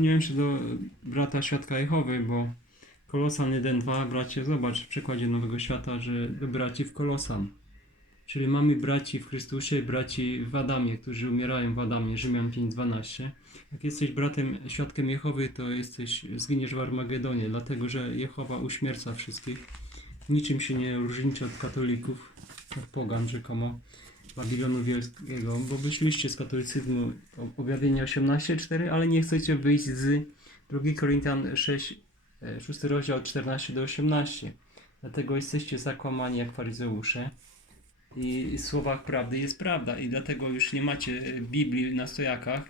Dzwoniłem się do brata Świadka Jehowy, bo Kolosan 1.2, bracie, zobacz w przykładzie Nowego Świata, że do braci w Kolosan. Czyli mamy braci w Chrystusie braci w Adamie, którzy umierają w Adamie, Rzymian 5.12. Jak jesteś bratem Świadkiem Jehowy, to jesteś, zginiesz w Armagedonie, dlatego że Jehowa uśmierca wszystkich. Niczym się nie różnicie od katolików, od pogan rzekomo. Babilonu Wielkiego, bo wyszliście z katolicyzmu o- objawienia 18.4, ale nie chcecie wyjść z 2 Koryntian 6, e, 6 rozdział od 14 do 18. Dlatego jesteście zakłamani jak faryzeusze i w słowach prawdy jest prawda i dlatego już nie macie e, Biblii na stojakach,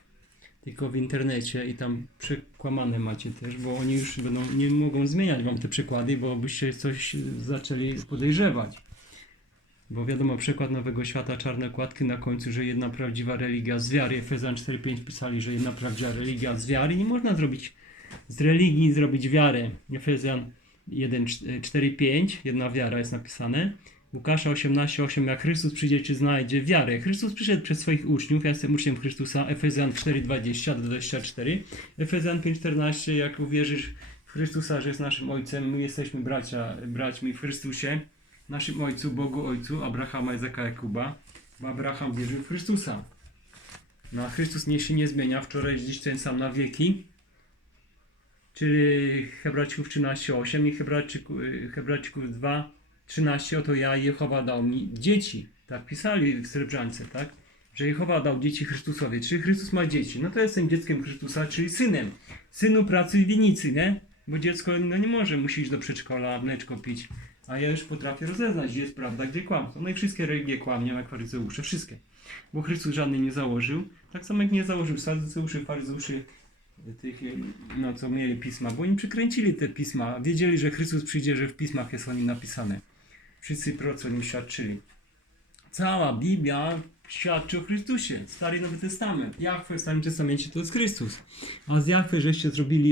tylko w internecie i tam przekłamane macie też, bo oni już będą, nie mogą zmieniać wam te przykłady, bo byście coś zaczęli podejrzewać. Bo wiadomo, przykład Nowego Świata, czarne kładki na końcu, że jedna prawdziwa religia z wiary. Efezjan 4.5 pisali, że jedna prawdziwa religia z wiary. Nie można zrobić z religii zrobić wiarę. Efezjan 1.4.5, jedna wiara jest napisane. Łukasza 18.8, jak Chrystus przyjdzie, czy znajdzie wiarę. Chrystus przyszedł przez swoich uczniów, ja jestem uczniem Chrystusa. Efezjan 4.20 do 24. Efezjan 5.14, jak uwierzysz w Chrystusa, że jest naszym Ojcem, my jesteśmy bracia, braćmi w Chrystusie naszym Ojcu, Bogu Ojcu, Abrahama, Izaka, Jakuba, bo Abraham wierzył w Chrystusa. No a Chrystus nie się nie zmienia, wczoraj, dziś ten sam na wieki. Czyli Hebrajczyków 13:8 i Hebrajczyków, Hebrajczyków 2:13 oto ja Jehowa dał mi dzieci. Tak pisali w Srebrzańce, tak? Że Jehowa dał dzieci Chrystusowi. Czyli Chrystus ma dzieci. No to jestem dzieckiem Chrystusa, czyli synem. Synu pracy w winnicy, nie? Bo dziecko no nie może, musi iść do przedszkola, mleczko pić. A ja już potrafię rozeznać, gdzie jest prawda, gdzie kłamstwo. No i wszystkie religie kłamią, jak faryzeusze, wszystkie. Bo Chrystus żadnej nie założył. Tak samo jak nie założył sadyceuszy, faryzeuszy, tych, no co mieli pisma, bo oni przykręcili te pisma. Wiedzieli, że Chrystus przyjdzie, że w pismach jest o nim napisane. Wszyscy prorocy o nim świadczyli. Cała Biblia świadczy o Chrystusie. Stary Nowy Testament. Jachwę w Starym Testamencie to jest Chrystus. A z Jachwę żeście zrobili